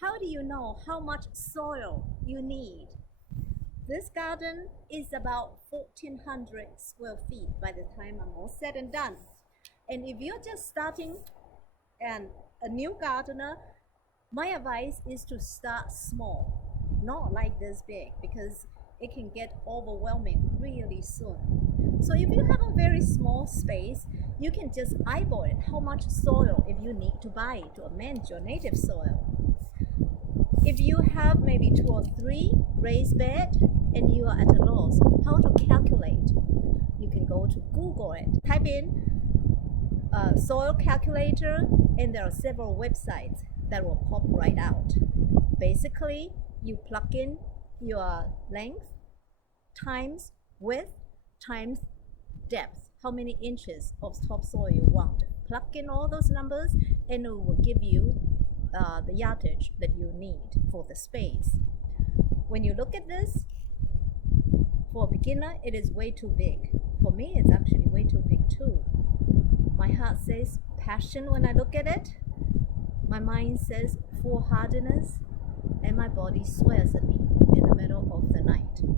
How do you know how much soil you need? This garden is about 1400 square feet by the time I'm all said and done. And if you're just starting and a new gardener, my advice is to start small, not like this big, because it can get overwhelming really soon. So if you have a very small space, you can just eyeball it, how much soil if you need to buy to amend your native soil. If you have maybe 2 or 3 raised bed and you are at a loss how to calculate, you can go to Google it, type in soil calculator, and there are several websites that will pop right out. Basically, you plug in your length times width times depth, how many inches of topsoil you want. Plug in all those numbers and it will give you the yardage that you need for the space. When you look at this, for a beginner, it is way too big. For me, it's actually way too big too. My heart says passion when I look at it. My mind says foolhardiness, and my body swears at me in the middle of the night.